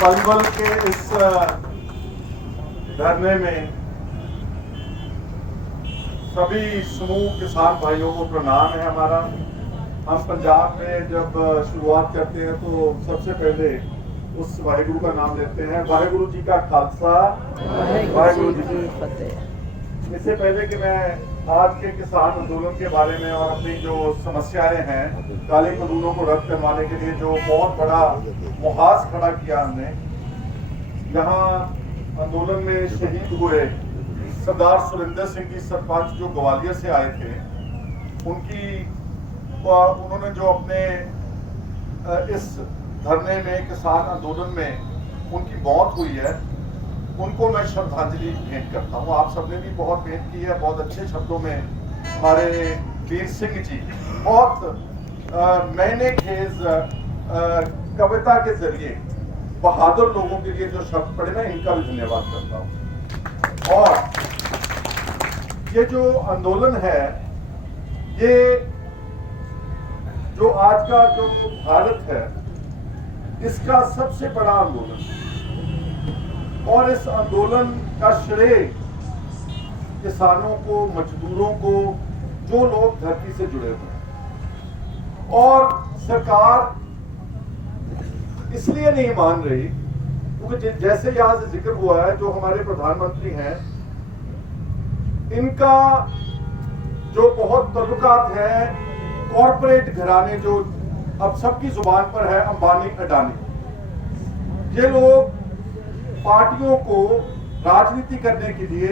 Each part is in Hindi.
पलवल के इस धरने में सभी समूह किसान भाइयों को प्रणाम है हमारा। हम पंजाब में जब शुरुआत करते हैं तो सबसे पहले उस वाहिगुरु का नाम लेते हैं। वाहिगुरु जी का खालसा, वाहिगुरु जी की फतेह। इससे पहले कि मैं आज के किसान आंदोलन के बारे में और अपनी जो समस्याएं हैं, काले कानूनों को रद्द करवाने के लिए जो बहुत बड़ा मुहाज खड़ा किया हमने, यहाँ आंदोलन में शहीद हुए सरदार सुरेंद्र सिंह जी सरपंच जो ग्वालियर से आए थे, उन्होंने जो अपने इस धरने में किसान आंदोलन में उनकी मौत हुई है, उनको मैं श्रद्धांजलि भेंट करता हूँ। आप सबने भी बहुत भेंट की है, बहुत अच्छे शब्दों में हमारे वीर सिंह जी बहुत मैंने खेज कविता के जरिए बहादुर लोगों के लिए जो शब्द पढ़े, मैं इनका भी धन्यवाद करता हूँ। और ये जो आंदोलन है, ये जो आज का जो भारत है, इसका सबसे बड़ा आंदोलन, और इस आंदोलन का श्रेय किसानों को, मजदूरों को, जो लोग धरती से जुड़े हुए हैं। और सरकार इसलिए नहीं मान रही क्योंकि जैसे यहां से जिक्र हुआ है, जो हमारे प्रधानमंत्री हैं, इनका जो बहुत तल्लुकात है कॉरपोरेट घराने, जो अब सबकी जुबान पर है, अंबानी अडानी। ये लोग पार्टियों को राजनीति करने के लिए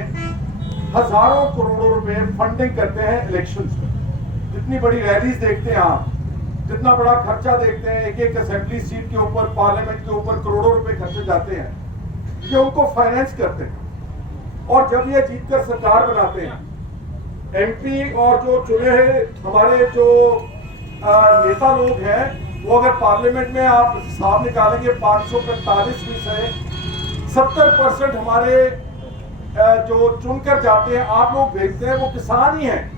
हजारों करोड़ों रुपए फंडिंग करते हैं इलेक्शंस में। जितनी बड़ी रैलीज देखते हैं आप, जितना बड़ा खर्चा देखते हैं, एक एक असेंबली सीट के ऊपर, पार्लियामेंट के ऊपर करोड़ों रुपए खर्चे जाते हैं, ये उनको फाइनेंस करते हैं। और जब ये जीतकर सरकार बनाते हैं, एमपी और जो चुने हैं हमारे जो नेता लोग हैं, वो अगर पार्लियामेंट में आप हिसाब निकालेंगे 545 में से 70% हमारे जो चुनकर जाते हैं, आप लोग भेजते हैं, वो किसान ही हैं।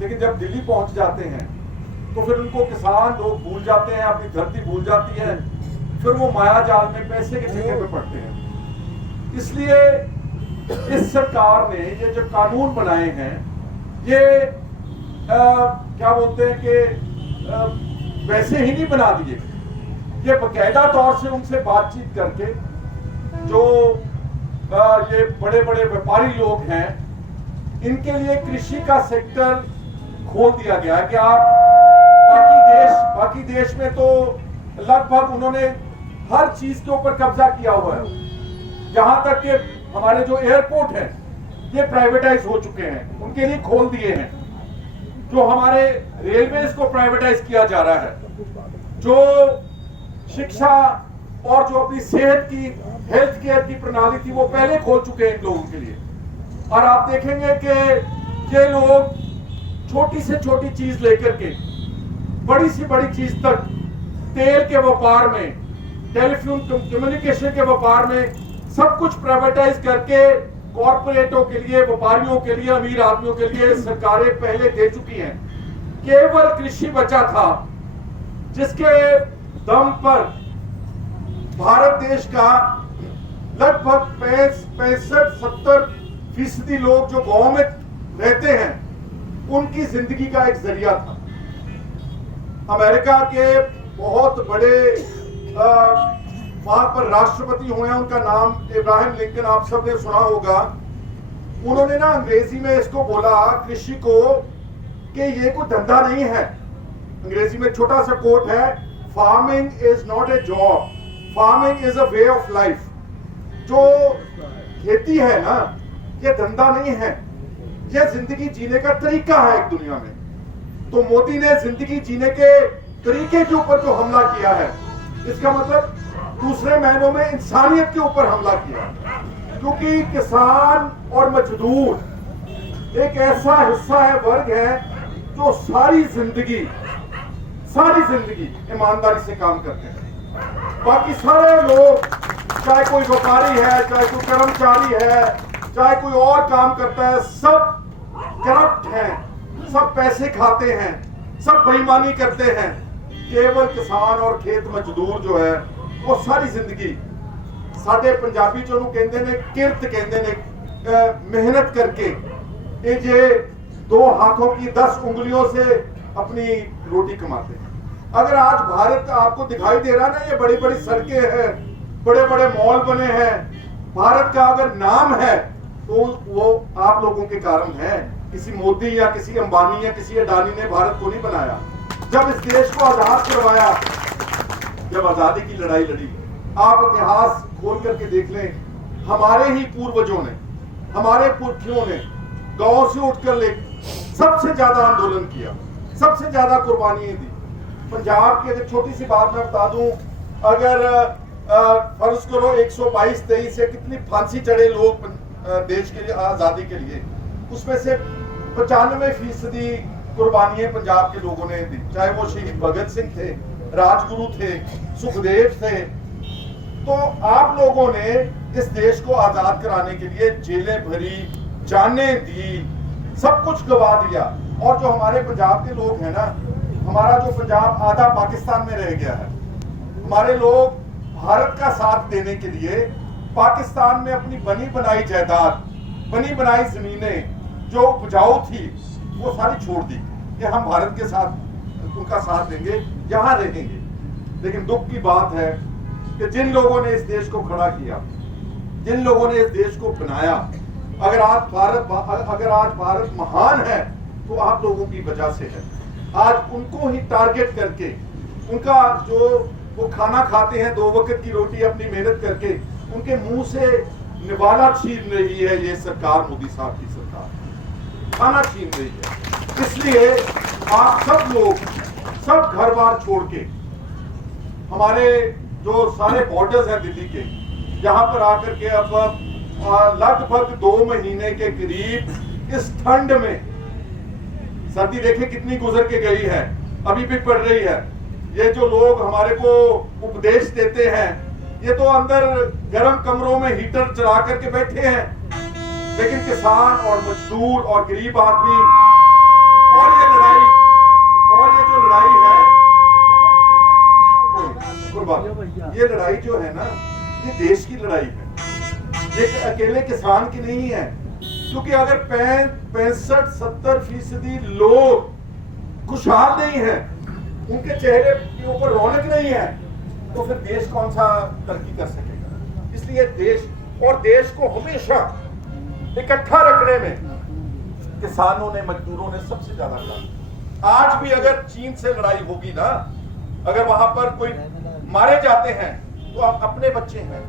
लेकिन जब दिल्ली पहुंच जाते हैं तो फिर उनको किसान लोग भूल जाते हैं, अपनी धरती भूल जाती है, फिर वो माया जाल में पैसे के चक्कर में पड़ते हैं। इसलिए इस सरकार ने ये जो कानून बनाए हैं, ये क्या बोलते हैं कि वैसे ही नहीं बना दिए, ये बकायदा तौर से उनसे बातचीत करके जो ये बड़े बड़े व्यापारी लोग हैं, इनके लिए कृषि का सेक्टर खोल दिया गया है कि आप बाकी देश में तो लगभग उन्होंने हर चीज के ऊपर कब्जा किया हुआ है। यहां तक कि हमारे जो एयरपोर्ट है, ये प्राइवेटाइज हो चुके हैं, उनके लिए खोल दिए हैं। जो हमारे रेलवेज को प्राइवेटाइज किया जा रहा है, जो शिक्षा और जो अपनी सेहत की, हेल्थ केयर की प्रणाली थी, वो पहले खोल चुके हैं इन लोगों के लिए। और आप देखेंगे कि ये लोग छोटी से छोटी चीज लेकर के बड़ी से बड़ी चीज तक, तेल के व्यापार में, टेलीफोन कम्युनिकेशन के व्यापार में, सब कुछ प्राइवेटाइज करके कॉर्पोरेटों के लिए, व्यापारियों के लिए, अमीर आदमियों के लिए सरकारें पहले दे चुकी हैं। केवल कृषि बचा था, जिसके दम पर भारत देश का लगभग 65-70% लोग जो गांव में रहते हैं, उनकी जिंदगी का एक जरिया था। अमेरिका के बहुत बड़े वहां पर राष्ट्रपति हुए हैं, उनका नाम इब्राहिम लिंकन, आप सबने सुना होगा। उन्होंने ना अंग्रेजी में इसको बोला, कृषि को, कि ये कोई धंधा नहीं है। अंग्रेजी में छोटा सा कोट है, farming is not a job, farming is a way of life. जो खेती है ना, ये धंधा नहीं है, ये जिंदगी जीने का तरीका है एक दुनिया में। तो मोदी ने जिंदगी जीने के तरीके के ऊपर जो हमला किया है, इसका मतलब दूसरे महीनों में इंसानियत के ऊपर हमला किया। क्योंकि किसान और मजदूर एक ऐसा हिस्सा है, वर्ग है, जो सारी जिंदगी ईमानदारी से काम करते हैं। बाकी सारे लोग, चाहे कोई व्यापारी है, चाहे कोई कर्मचारी है, चाहे कोई और काम करता है, सब करप्ट हैं, सब पैसे खाते हैं, सब बेईमानी करते हैं। केवल किसान और खेत मजदूर जो है, वो सारी जिंदगी साडे पंजाबी च उहनूं कहंदे ने किरत कहंदे ने, मेहनत करके ये जे 2 हाथों की 10 उंगलियों से अपनी रोटी कमाते हैं। अगर आज भारत आपको दिखाई दे रहा है ना, ये बड़ी बड़ी सड़कें हैं, बड़े बड़े मॉल बने हैं, भारत का अगर नाम है तो वो आप लोगों के कारण है। किसी मोदी या किसी अंबानी या किसी अडानी ने भारत को नहीं बनाया। जब इस देश को आजाद करवाया, जब आजादी की लड़ाई लड़ी, आप इतिहास खोल करके देख लें, हमारे ही पूर्वजों ने, हमारे पुरखियों ने गांव से उठकर ले सबसे ज्यादा आंदोलन किया, सबसे ज्यादा कुर्बानियां दी। पंजाब की अगर छोटी सी बात मैं बता दूं, अगर फर्ज करो 122-23 से कितनी फांसी चढ़े लोग देश के लिए, आजादी के लिए, उसमें से 95% कुर्बानियां पंजाब के लोगों ने दी। चाहे वो शहीद भगत सिंह थे, राजगुरु थे, सुखदेव थे। तो आप लोगों ने इस देश को आजाद कराने के लिए जेलें भरी, जानें दी, सब कुछ गवा दिया। और जो हमारे पंजाब के लोग हैं ना, हमारा जो पंजाब आधा पाकिस्तान में रह गया है, हमारे लोग भारत का साथ देने के लिए पाकिस्तान में अपनी बनी बनाई जायदाद, बनी बनाई जमीनें जो उपजाऊ थी, वो सारी छोड़ दी कि हम भारत के साथ उनका साथ देंगे, यहाँ रहेंगे। लेकिन दुख की बात है कि जिन लोगों ने इस देश को खड़ा किया, जिन लोगों ने इस देश को बनाया, अगर आज भारत महान है तो आप लोगों की वजह से है। आज उनको ही टारगेट करके, उनका जो वो खाना खाते हैं 2 वक्त की रोटी अपनी मेहनत करके, उनके मुंह से निवाला छीन रही है ये सरकार, मोदी साहब की सरकार खाना छीन रही है। इसलिए आप सब लोग, सब घर बार छोड़ के, हमारे जो सारे बॉर्डर्स हैं दिल्ली के, यहाँ पर आकर के अब लगभग 2 महीने के करीब इस ठंड में, सर्दी देखें कितनी गुजर के गई है, अभी भी पड़ रही है। ये जो लोग हमारे को उपदेश देते हैं, ये तो अंदर गर्म कमरों में हीटर चला करके बैठे हैं, लेकिन किसान और मजदूर और गरीब आदमी, और ये जो लड़ाई है, ये लड़ाई जो है ना, ये देश की लड़ाई है, ये अकेले किसान की नहीं है। क्योंकि अगर 65-70% लोग खुशहाल नहीं है, उनके चेहरे के ऊपर रौनक नहीं है, तो फिर देश कौन सा तरक्की कर सकेगा। इसलिए देश को हमेशा इकट्ठा रखने में किसानों ने, मजदूरों ने सबसे ज्यादा काम। आज भी अगर चीन से लड़ाई होगी ना, अगर वहां पर कोई मारे जाते हैं तो आप अपने बच्चे हैं।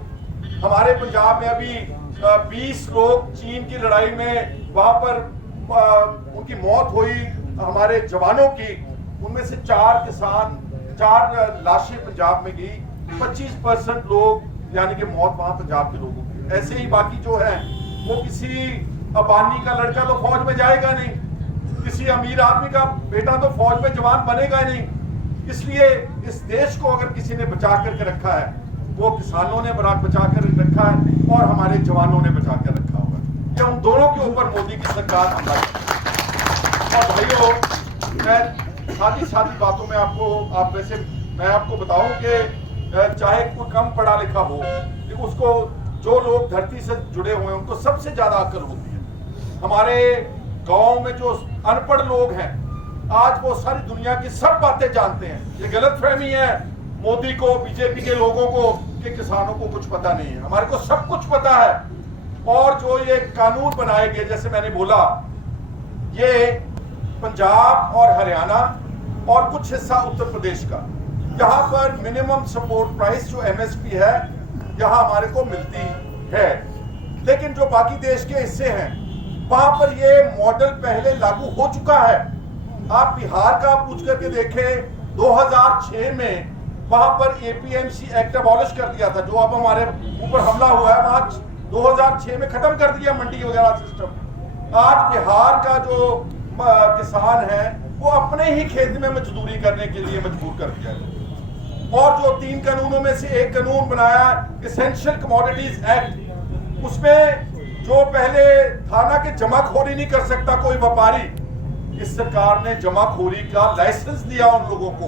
हमारे पंजाब में अभी 20 लोग चीन की लड़ाई में वहां पर उनकी मौत हुई, हमारे जवानों की, उनमें से 4 लाशें पंजाब में गई, 25% लोग यानी कि मौत वहां पंजाब के लोगों की। ऐसे ही बाकी जो है वो किसी अबानी का लड़का तो फौज में जाएगा नहीं, किसी अमीर आदमी का बेटा तो फौज में जवान बनेगा नहीं। इसलिए इस देश को अगर किसी ने बचा करके रखा है, वो किसानों ने बचा कर रखा है और हमारे जवानों ने बचा कर रखा हुआ है। ये उन दोनों के ऊपर मोदी की सरकार हमला करती है। और भाइयों, मैं सादी बातों में मैं आपको बताऊं कि चाहे कोई कम पढ़ा लिखा हो, उसको जो लोग धरती से जुड़े हुए हैं उनको सबसे ज्यादा अक्ल होती है। हमारे गांव में जो अनपढ़ लोग हैं, आज वो सारी दुनिया की सब बातें जानते हैं। ये गलतफहमी है मोदी को, बीजेपी के लोगों को, कि किसानों को कुछ पता नहीं है। हमारे को सब कुछ पता है। और जो ये कानून बनाए गए, जैसे मैंने बोला, ये पंजाब और हरियाणा और कुछ हिस्सा उत्तर प्रदेश का, यहाँ पर मिनिमम सपोर्ट प्राइस जो MSP है, यहाँ हमारे को मिलती है। लेकिन जो बाकी देश के हिस्से हैं, वहां पर ये मॉडल पहले लागू हो चुका है। आप बिहार का पूछ करके देखें, 2006 में वहां पर APMC एक्ट अबॉलिश कर दिया था, जो अब हमारे ऊपर हमला हुआ है, वहां 2006 में खत्म कर दिया मंडी वगैरह सिस्टम। आज बिहार का जो किसान है, वो अपने ही खेत में मजदूरी करने के लिए मजबूर कर दिया है। और जो 3 कानूनों में से एक कानून बनाया, एसेंशियल कमोडिटीज एक्ट, उसमें जो पहले था ना कि जमाखोरी नहीं कर सकता कोई व्यापारी, इस सरकार ने जमाखोरी का लाइसेंस दिया उन लोगों को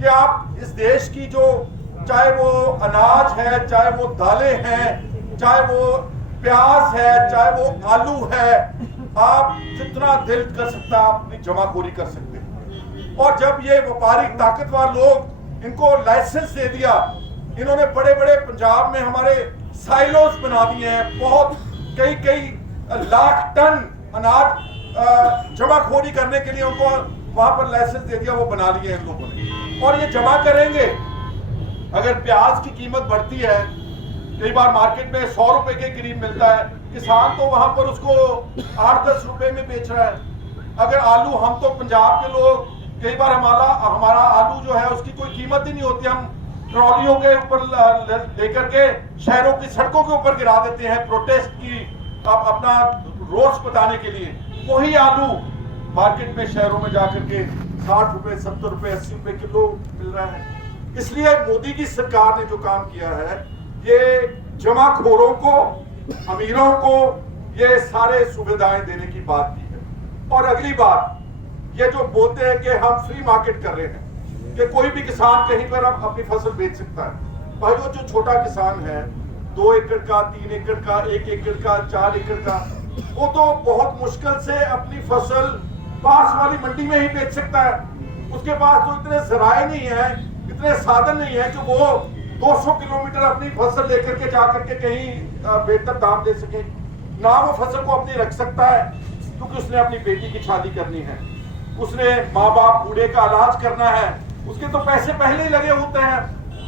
कि आप इस देश की जो चाहे वो अनाज है, चाहे वो दालें हैं, चाहे वो प्याज है, चाहे वो आलू है, आप जितना दिल कर सकता है आप अपनी जमाखोरी कर सकते हैं। और जब ये व्यापारी ताकतवर लोग इनको लाइसेंस दे दिया, इन्होंने बड़े बड़े पंजाब में हमारे साइलोस बना दिए हैं, बहुत कई लाख टन अनाज जमाखोरी करने के लिए उनको वहां पर लाइसेंस दे दिया, वो बना लिए इन लोगों ने, और ये जमा करेंगे। अगर प्याज की कीमत बढ़ती है, कई बार मार्केट में 100 रुपए के करीब मिलता है, किसान तो वहां पर उसको 8-10 रुपए में बेच रहा है। अगर आलू, हम तो पंजाब के लोग, कई बार हमारा आलू जो है उसकी कोई कीमत ही नहीं होती, हम ट्रॉलियों के ऊपर लेकर के शहरों की सड़कों के ऊपर गिरा देते हैं प्रोटेस्ट की, अपना रोष बताने के लिए। वही आलू मार्केट में शहरों में जाकर के 60 रुपए, 70 रुपए, 80 रुपए किलो मिल रहा है। इसलिए मोदी की सरकार ने जो काम किया है, ये जमाखोरों को, अमीरों को ये सारे सुविधाएं देने की बात की है। और अगली बात, ये जो बोलते हैं कि हम फ्री मार्केट कर रहे हैं, कि कोई भी किसान कहीं पर अपनी फसल बेच सकता है। भाई वो जो छोटा किसान है, 2 एकड़ का, 3 एकड़ का, 1 एकड़ का, 4 एकड़ का, वो तो बहुत मुश्किल से अपनी फसल पास वाली मंडी में ही बेच सकता है। उसके पास तो इतने जराए नहीं है, इतने साधन नहीं है कि वो 200 किलोमीटर अपनी फसल लेकर के जाकर के कहीं बेहतर दाम दे सके। ना वो फसल को अपनी रख सकता है, क्योंकि उसने अपनी बेटी की शादी करनी है, उसने माँ बाप बूढ़े का इलाज करना है, उसके तो पैसे पहले ही लगे होते हैं,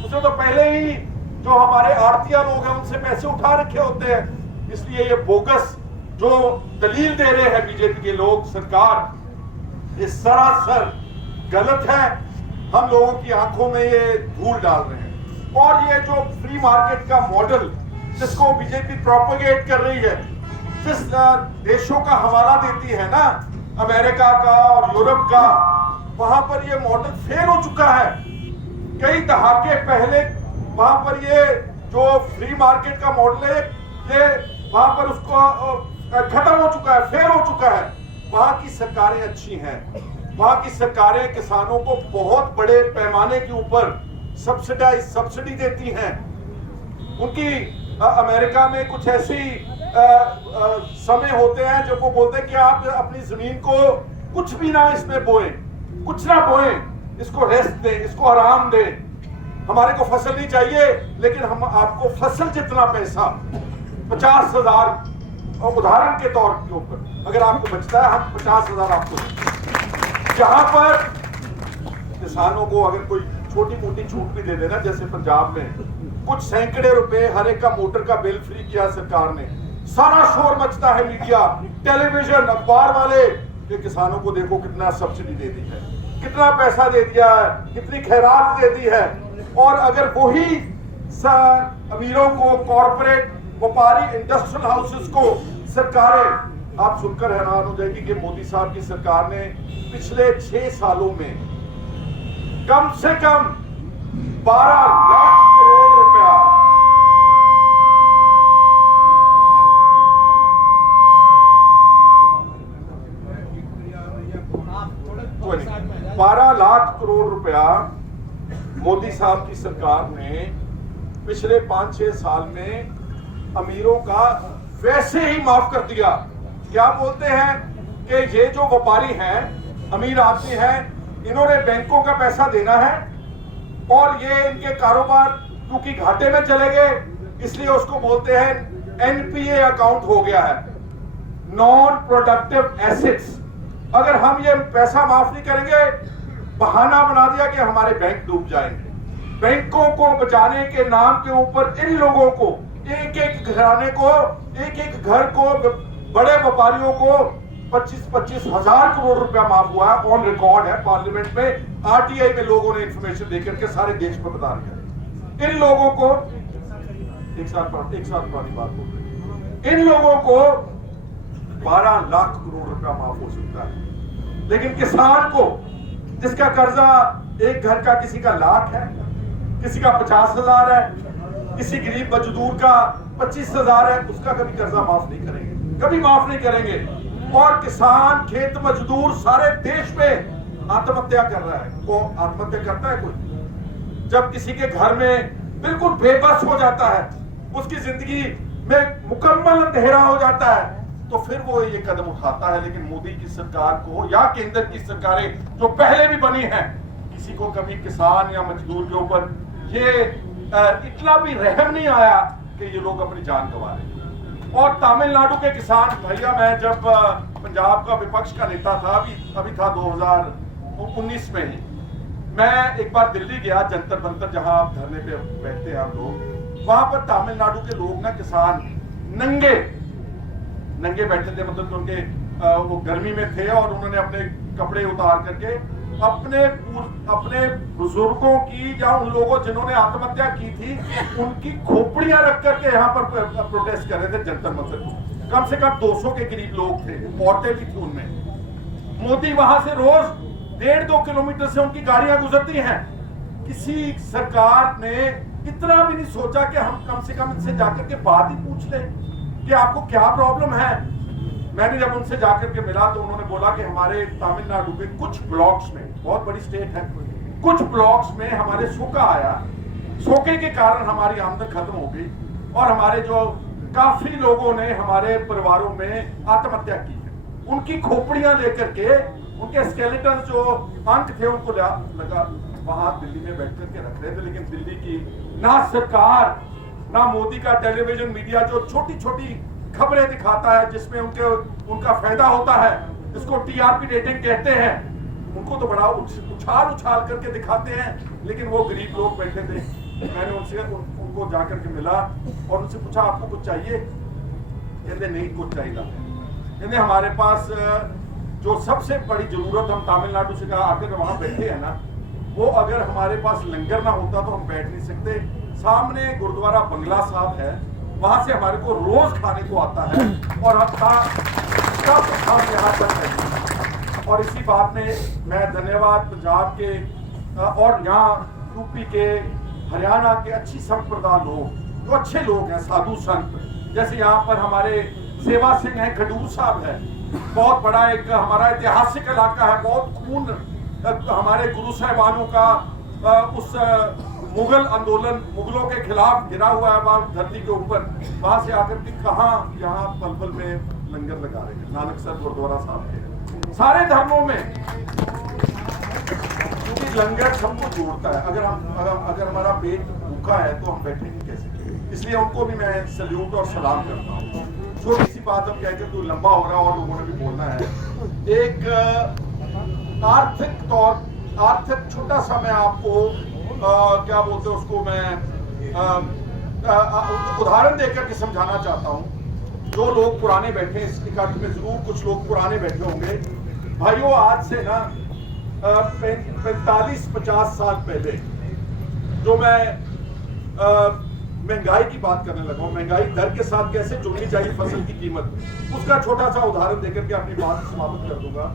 उसने तो पहले ही जो हमारे आड़तिया लोग हैं उनसे पैसे उठा रखे होते हैं। इसलिए ये बोगस जो दलील दे रहे हैं बीजेपी के लोग, सरकार, ये सरासर गलत है। हम लोगों की आंखों में ये धूल डाल रहे हैं। और ये जो फ्री मार्केट का मॉडल जिसको बीजेपी प्रोपेगेट कर रही है, जिस देशों का हवाला देती है ना, अमेरिका का और यूरोप का, वहां पर ये मॉडल फेल हो चुका है। कई दहाके पहले वहां पर ये जो फ्री मार्केट का मॉडल है, ये वहां पर उसको खत्म हो चुका है, फेल हो चुका है। वहां की सरकारें अच्छी हैं, वहां की सरकारें किसानों को बहुत बड़े पैमाने के ऊपर सब्सिडी देती हैं। उनकी अमेरिका में कुछ ऐसी समय होते हैं जब वो बोलते हैं कि आप अपनी जमीन को कुछ भी ना इसमें बोएं, कुछ ना बोएं, इसको रेस्ट दें, इसको आराम दें। हमारे को फसल नहीं चाहिए, लेकिन हम आपको फसल जितना पैसा 50,000 उदाहरण के तौर के ऊपर अगर आपको बचता है, हम 50,000 आपको दें। जहां पर किसानों को अगर कोई छोटी मोटी छूट भी दे देना, जैसे पंजाब में कुछ सैकड़े रुपए हर एक का मोटर का बिल फ्री किया सरकार ने, सारा शोर मचता है, मीडिया, टेलीविजन, अखबार वाले, कि किसानों को देखो कितना सब्सिडी दे दी है, कितना पैसा दे दिया है, कितनी खैरात दे दी है। और अगर वही अमीरों को, कॉर्पोरेट, व्यापारी, इंडस्ट्रियल हाउसेस को सरकारें, आप सुनकर हैरान हो जाएगी कि मोदी साहब की सरकार ने पिछले 6 सालों में कम से कम 12 लाख करोड़ रुपया मोदी साहब की सरकार ने पिछले 5-6 साल में अमीरों का वैसे ही माफ कर दिया। क्या बोलते हैं कि ये जो व्यापारी हैं, अमीर आदमी हैं, इन्होंने बैंकों का पैसा देना है और ये इनके कारोबार क्योंकि घाटे में चले गए, इसलिए उसको बोलते हैं एनपीए अकाउंट हो गया है, नॉन प्रोडक्टिव एसेट्स। अगर हम ये पैसा माफ नहीं करेंगे, बहाना बना दिया कि हमारे बैंक डूब जाएंगे। बैंकों को बचाने के नाम के ऊपर इन लोगों को, एक एक घराने को, एक एक घर को, बड़े व्यापारियों को 25-25 हजार करोड़ रुपया माफ हुआ है। ऑन रिकॉर्ड है पार्लियामेंट में, आरटीआई में लोगों ने इंफॉर्मेशन देकर के सारे देश को बता दिया। इन लोगों को एक साल पुरानी बात बोल रही, इन लोगों को 12 लाख करोड़ रुपया माफ हो सकता है, लेकिन किसान को जिसका कर्जा एक घर का किसी का लाख है, किसी का 50,000 है, किसी गरीब मजदूर का 25,000 है, उसका कभी कर्जा माफ नहीं करेंगे, कभी माफ नहीं करेंगे। और किसान, खेत मजदूर सारे देश में आत्महत्या कर रहा है। वो आत्महत्या करता है कोई? जब किसी के घर में बिल्कुल बेबस हो जाता है, उसकी जिंदगी में मुकम्मल अंधेरा हो जाता है, तो फिर वो ये कदम उठाता है। लेकिन मोदी की सरकार को या केंद्र की सरकारें जो पहले भी बनी हैं, किसी को कभी किसान या मजदूर के ऊपर ये इतना भी रहम नहीं आया कि ये लोग अपनी जान गंवा रहे हैं। और तमिलनाडु के किसान भैया, मैं जब पंजाब का विपक्ष का नेता था, अभी था 2019 में ही, मैं एक बार दिल्ली गया, जंतर मंतर जहां आप धरने पे बैठते हैं आप लोग, वहां पर तमिलनाडु के लोग ना, किसान नंगे बैठे थे, मतलब कि उनके वो गर्मी में थे और उन्होंने अपने कपड़े उतार करके अपने बुजुर्गों की या उन लोगों जिन्होंने आत्महत्या की थी उनकी खोपड़ियां रख करके यहाँ पर प्रोटेस्ट कर रहे थे जंतर मंतर। कम से कम 200 के करीब लोग थे, औरतें भी थी उनमें। मोदी वहां से रोज 1.5-2 किलोमीटर से उनकी गाड़ियां गुजरती हैं। किसी सरकार ने इतना भी नहीं सोचा कि हम कम से कम इनसे जाकर के बात ही पूछ लें कि आपको क्या प्रॉब्लम है। मैंने जब उनसे जाकर के मिला तो उन्होंने बोला कि हमारे तमिलनाडु के कुछ ब्लॉक्स में, बहुत बड़ी स्टेट है, कुछ ब्लॉक्स में हमारे सूखा आया, सूखे के कारण हमारी आमदन खत्म हो गई और हमारे जो काफी लोगों ने हमारे परिवारों में आत्महत्या की है। उनकी खोपड़ियां लेकर के, उनके स्केलेटन जो अंक थे उनको लगा वहां दिल्ली में बैठ करके रख रहे थे। लेकिन दिल्ली की ना सरकार ना मोदी का टेलीविजन मीडिया जो छोटी छोटी खबरें दिखाता है जिसमें उनका फायदा होता है, इसको टीआरपी रेटिंग कहते हैं, उनको तो बड़ा उछाल करके दिखाते हैं। लेकिन वो गरीब लोग बैठे थे, मैंने उनको जाकर के मिला और उनसे पूछा आपको कुछ चाहिए? कहते नहीं कुछ चाहिए। कहते हमारे पास जो सबसे बड़ी जरूरत, हम तमिलनाडु से कहा आकर वहां बैठे हैं ना, वो अगर हमारे पास लंगर ना होता तो हम बैठ नहीं सकते। सामने गुरुद्वारा बंगला साहब है, वहां से हमारे को रोज खाने को आता है और हम यहाँ पर हैं। और इसी बात में मैं धन्यवाद पंजाब के और यहाँ यूपी के, हरियाणा के अच्छी संप्रदाय लोग, जो अच्छे लोग हैं, साधु संत, जैसे यहाँ पर हमारे सेवा सिंह है, खडूर साहब है, बहुत बड़ा एक हमारा ऐतिहासिक इलाका है, बहुत खून हमारे गुरु साहिबानों का उस मुगल आंदोलन, मुगलों के खिलाफ गिरा हुआ है वहां धरती के ऊपर, वहां से आकर के कहा यहाँ पलवल में लंगर लगा रहे हैं, नानकसर गुरुद्वारा साहब के। सारे धर्मों में क्योंकि लंगर सबको जोड़ता है। अगर हमारा पेट भूखा है तो हम बैठेंगे कैसे? इसलिए उनको भी मैं सल्यूट और सलाम करता हूँ। छोटी सी बात अब कहकर तो लंबा हो रहा है और लोगों ने भी बोलना है। एक आर्थिक छोटा सा मैं आपको क्या बोलते हैं उसको, मैं उदाहरण देकर के समझाना चाहता हूं। जो लोग पुराने बैठे, इस इकट्ठ में जरूर कुछ लोग पुराने बैठे होंगे। भाइयों, आज से ना 45-50 साल पहले जो मैं महंगाई की बात करने लगा हूं, महंगाई दर के साथ कैसे जुड़नी चाहिए फसल की कीमत, उसका छोटा सा उदाहरण देकर के अपनी बात समाप्त कर दूंगा।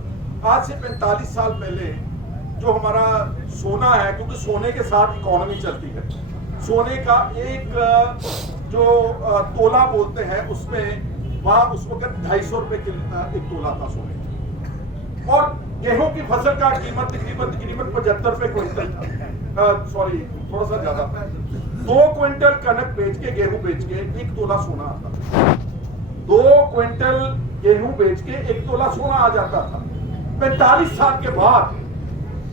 आज से 45 साल पहले जो हमारा सोना है, क्योंकि सोने के साथ इकोनॉमी चलती है, सोने का एक जो तोला बोलते हैं उसमें वहां उस वक्त 250 रुपए एक तोला था सोने। और गेहूं की फसल का कीमत तकरीबन 75 रुपए क्विंटल था, सॉरी थोड़ा सा ज्यादा, 2 क्विंटल कनक बेच के, गेहूं बेच के 1 तोला सोना आता था। 2 क्विंटल गेहूं बेच के 1 तोला सोना आ जाता था। 45 साल के बाद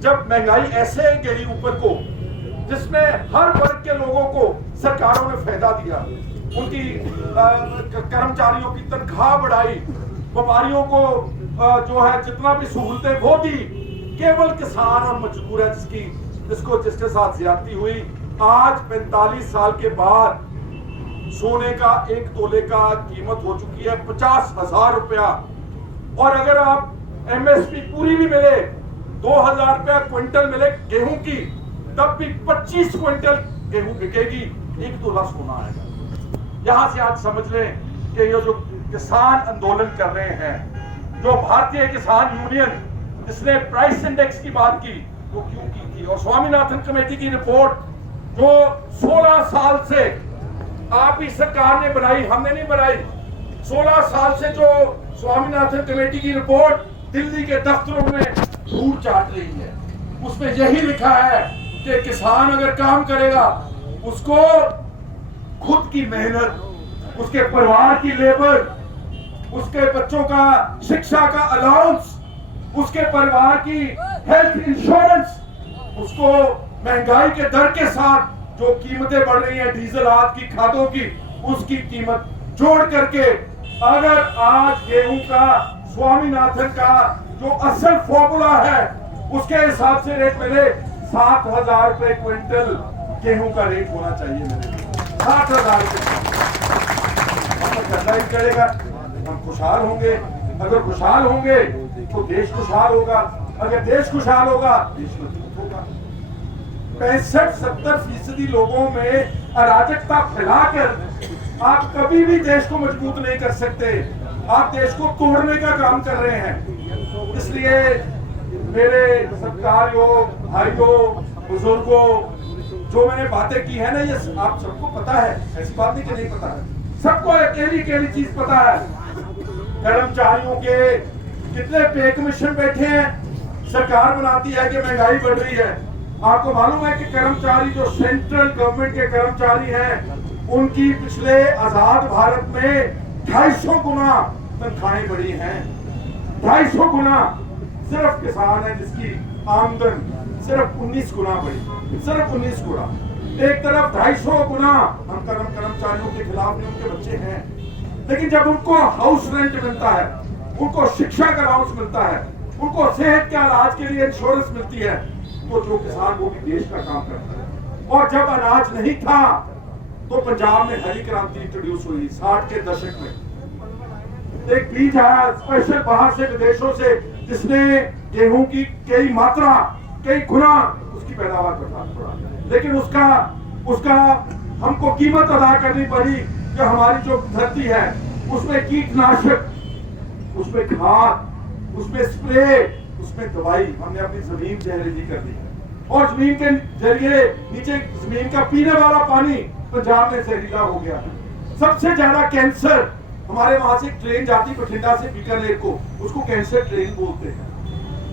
जब महंगाई ऐसे गई ऊपर को, जिसमें हर वर्ग के लोगों को सरकारों ने फायदा दिया, उनकी कर्मचारियों की तनख्वाह बढ़ाई, व्यापारियों को जो है जितना भी सहूलतें वो दी, केवल किसान और मजदूर है जिसके साथ ज्यादती हुई। आज 45 साल के बाद सोने का 1 तोले का कीमत हो चुकी है 50,000 रुपया। और अगर आप एमएसपी पूरी भी मिले, 2,000 रुपया क्विंटल मिले गेहूं की, तब भी 25 क्विंटल गेहूं बिकेगी, 1 तोला सोना आएगा। यहां से आज समझ लें कि ये जो किसान आंदोलन कर रहे हैं, जो भारतीय किसान यूनियन जिसने प्राइस इंडेक्स की बात की, वो क्यों की थी? और स्वामीनाथन कमेटी की रिपोर्ट जो 16 साल से आप ही सरकार ने बनाई, हमने नहीं बनाई, 16 साल से जो स्वामीनाथन कमेटी की रिपोर्ट दिल्ली के दफ्तरों में धूल चाट रही है, उसमें यही लिखा है कि किसान अगर काम करेगा उसको खुद की मेहनत, उसके परिवार की लेबर, उसके बच्चों का शिक्षा का अलाउंस, उसके परिवार की हेल्थ इंश्योरेंस, उसको महंगाई के दर के साथ जो कीमतें बढ़ रही हैं डीजल आदि की खादों की, उसकी कीमत जोड़ करके अगर आज गेहूं का स्वामीनाथन का जो असल फॉर्मूला है उसके हिसाब से रेट मिले 7,000 रुपए क्विंटल गेहूं का रेट होना चाहिए मेरे लिए। 7,000 रुपए करना ही करेगा, हम खुशहाल होंगे। अगर खुशहाल होंगे तो देश खुशहाल होगा, अगर देश खुशहाल होगा देश मजबूत होगा। 65-70% लोगों में अराजकता फैलाकर आप कभी भी देश को मजबूत नहीं कर सकते, आप देश को तोड़ने का काम कर रहे हैं। इसलिए मेरे सत्कार्यों, भाइयों, बुजुर्गों, जो मैंने बातें की है ना, ये आप सबको पता है, ऐसी बात नहीं कि नहीं पता है, सबको अकेली चीज पता है। कर्मचारियों के कितने पे कमीशन बैठे हैं, सरकार बनाती है कि महंगाई बढ़ रही है। आपको मालूम है कि कर्मचारी जो सेंट्रल गवर्नमेंट के कर्मचारी हैं, उनकी पिछले आजाद भारत में 250 गुना तनख्वाहें बढ़ी हैं, 250 गुना। सिर्फ किसान है जिसकी आमदन सिर्फ 19 गुना बढ़ी, सिर्फ 19 गुना। एक तरफ 250 गुना हम कर्मचारियों के खिलाफ नहीं, उनके बच्चे हैं, लेकिन जब उनको हाउस रेंट मिलता है, उनको शिक्षा का अलाउंस मिलता है, उनको सेहत के इलाज के लिए इंश्योरेंस मिलती है, तो जो किसान वो भी देश का काम करता है। और जब अनाज नहीं था तो पंजाब में हरी क्रांति इंट्रोड्यूस हुई 60 के दशक में। एक बीज आया स्पेशल बाहर से, विदेशों से, जिसने गेहूं की कई मात्रा, कई गुना उसकी पैदावार बढ़ा, लेकिन उसका हमको कीमत अदा करनी पड़ी कि हमारी जो धरती है उसमें कीटनाशक, उसमें खाद, उसमें स्प्रे, उसमें दवाई, हमने अपनी जमीन जहरीली कर दी है। और जमीन के जरिए नीचे जमीन का पीने वाला पानी पंजाब में जहरीला हो गया। सबसे ज्यादा कैंसर, हमारे वहां से ट्रेन जाती बठिंडा से बीकानेर को, उसको कैंसर ट्रेन बोलते हैं,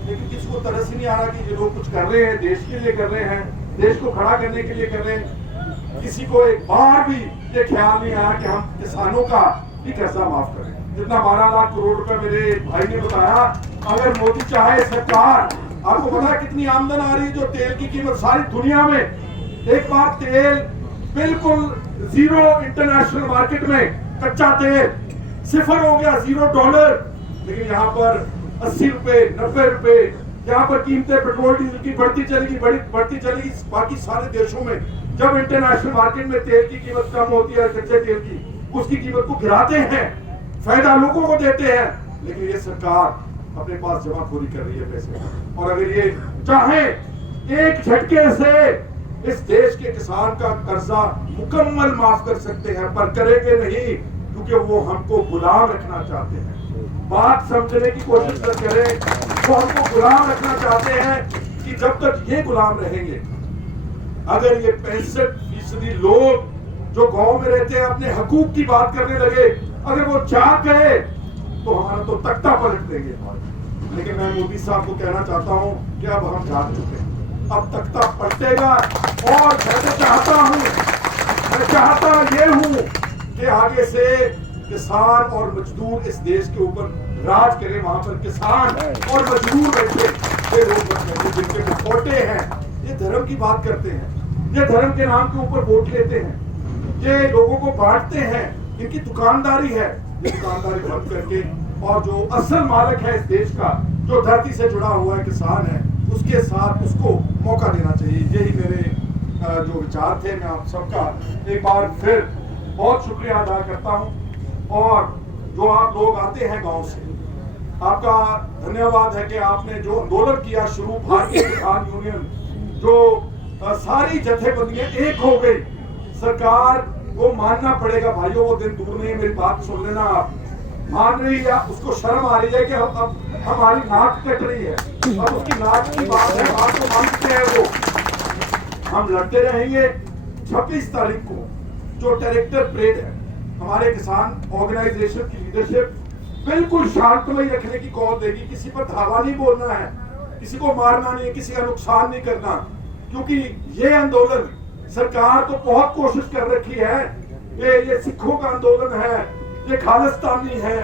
लेकिन किसी को तरस ही नहीं आ रहा कि ये लोग कुछ कर रहे हैं, देश के लिए कर रहे हैं, देश को खड़ा करने के लिए कर रहे हैं। किसी को एक बार भी ये ख्याल नहीं आया कि हम किसानों का भी कर्जा माफ करें। जितना 12 लाख करोड़ रुपए मेरे भाई ने बताया, अगर मोदी चाहे सरकार, आपको पता है कितनी आमदन आ रही है, जो तेल की कीमत सारी दुनिया में, एक बार तेल बिल्कुल जीरो इंटरनेशनल मार्केट में, कच्चा तेल सिफर हो गया, $0, लेकिन यहाँ पर 80 रुपए, 90 रुपए, यहाँ पर कीमतें पेट्रोल डीजल की बढ़ती चलेगी। बाकी सारे देशों में जब इंटरनेशनल मार्केट में तेल की कीमत कम होती है, कच्चे तेल की, उसकी कीमत को गिराते हैं, फायदा लोगों को देते हैं, लेकिन ये सरकार अपने पास जमाखोरी कर रही है पैसे। और अगर ये चाहे एक झटके से इस देश के किसान का कर्जा मुकम्मल माफ कर सकते हैं, पर करेंगे नहीं, क्योंकि वो हमको गुलाम रखना चाहते हैं। बात समझने की कोशिश न करें, वो हमको गुलाम रखना चाहते हैं कि जब तक ये गुलाम रहेंगे, अगर ये 65% लोग जो गांव में रहते हैं अपने हकूक की बात करने लगे, अगर वो जाग गए तो हमारा तो तख्ता पलट देंगे। लेकिन मैं मोदी साहब को कहना चाहता हूं कि अब हम जाग चुके हैं, अब तख्ता पलटेगा। और मैं चाहता ये हूं कि आगे से किसान और मजदूर इस देश के ऊपर राज करे। वहां पर किसान और मजदूर बैठे, ये लोग जिनके मुखौटे हैं, ये धर्म की बात करते हैं, ये धर्म के नाम के ऊपर वोट लेते हैं, ये लोगों को बांटते हैं, इनकी दुकानदारी है। ये दुकानदारी बंद करके, और जो असल मालिक है इस देश का, जो धरती से जुड़ा हुआ है, किसान है, उसके साथ उसको मौका देना चाहिए। यही मेरे जो विचार थे। मैं आप सबका एक बार फिर बहुत शुक्रिया अदा करता हूं। और जो आप लोग आते हैं गांव से, आपका धन्यवाद है कि आपने जो आंदोलन किया शुरू, भारतीय किसान यूनियन, जो सारी जथेबंदियां एक हो गई। सरकार को मानना पड़ेगा भाइयों, वो दिन दूर नहीं है, मेरी बात सुन लेना। आप मान रही है, उसको शर्म आ रही है कि अब हमारी नाक कट रही है, अब उसकी नाक की बात है, आपको मानते हैं वो। हम लड़ते रहेंगे। 26 तारीख को जो ट्रैक्टर परेड है, हमारे किसान ऑर्गेनाइजेशन की लीडरशिप बिल्कुल शांतमय रखने की कॉल देगी। किसी पर धावा नहीं बोलना है, किसी को मारना नहीं है, किसी का नुकसान नहीं करना, क्योंकि ये आंदोलन सरकार तो बहुत कोशिश कर रखी है कि ये सिखों का आंदोलन है, ये खालिस्तानी है,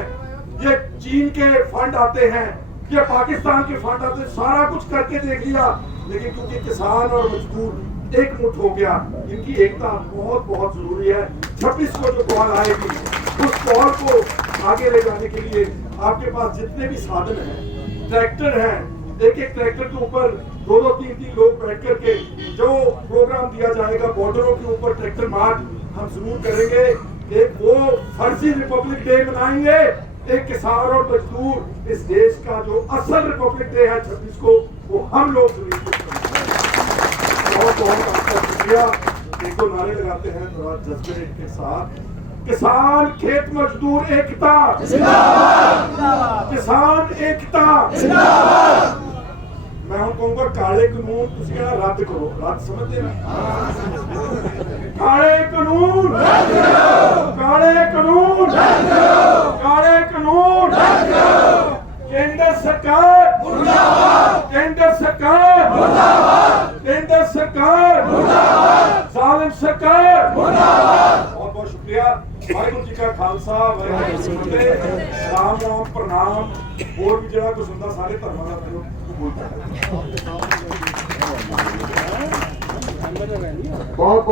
ये चीन के फंड आते हैं, ये पाकिस्तान के फंड आते हैं, सारा कुछ करके देख लिया, लेकिन क्योंकि किसान और मजदूर एक मुठ हो गया, इनकी एकता बहुत बहुत जरूरी है। 26 को जो कॉल आएगी उस कॉल को आगे ले जाने के लिए आपके पास जितने भी साधन हैं, ट्रैक्टर हैं, एक एक ट्रैक्टर के ऊपर 2-2, 3-3 लोग बैठ करके जो प्रोग्राम दिया जाएगा बॉर्डरों के ऊपर ट्रैक्टर मार्च हम जरूर करेंगे। एक वो फर्जी रिपब्लिक डे मनाएंगे, एक किसान और मजदूर इस देश का जो असल रिपब्लिक डे है 26 को, वो हम लोग जरूर बहुत बहुत आपका शुक्रिया। एक दो नारे लगाते हैं थोड़ा जज्बे के साथ। किसान खेत मजदूर एकता जिंदाबाद, किसान एकता जिंदाबाद। मैं हूं कहूंगा काले कानून तुसी कहना रद्द करो, रद्द समझते ना, काले कानून रद्द करो, काले कानून रद्द करो, काले कानून रद्द करो। केंद्र सरकार मुर्दाबाद, केंद्र सरकार मुर्दाबाद, केंद्र सरकार मुर्दाबाद, जालिम सरकार मुर्दाबाद। बहुत बहुत शुक्रिया। वाहिगुरू जी का खालसा, वाहिगुरू जी की फतेह। राम राम प्रणाम। और भी जरा कुछ ਹੁੰਦਾ ਸਾਰੇ ਧਰਮਾਂ ਦਾ ਮੈਨੂੰ ਬੋਲਦਾ ਹੈ। ਬਹੁਤ ਬਹੁਤ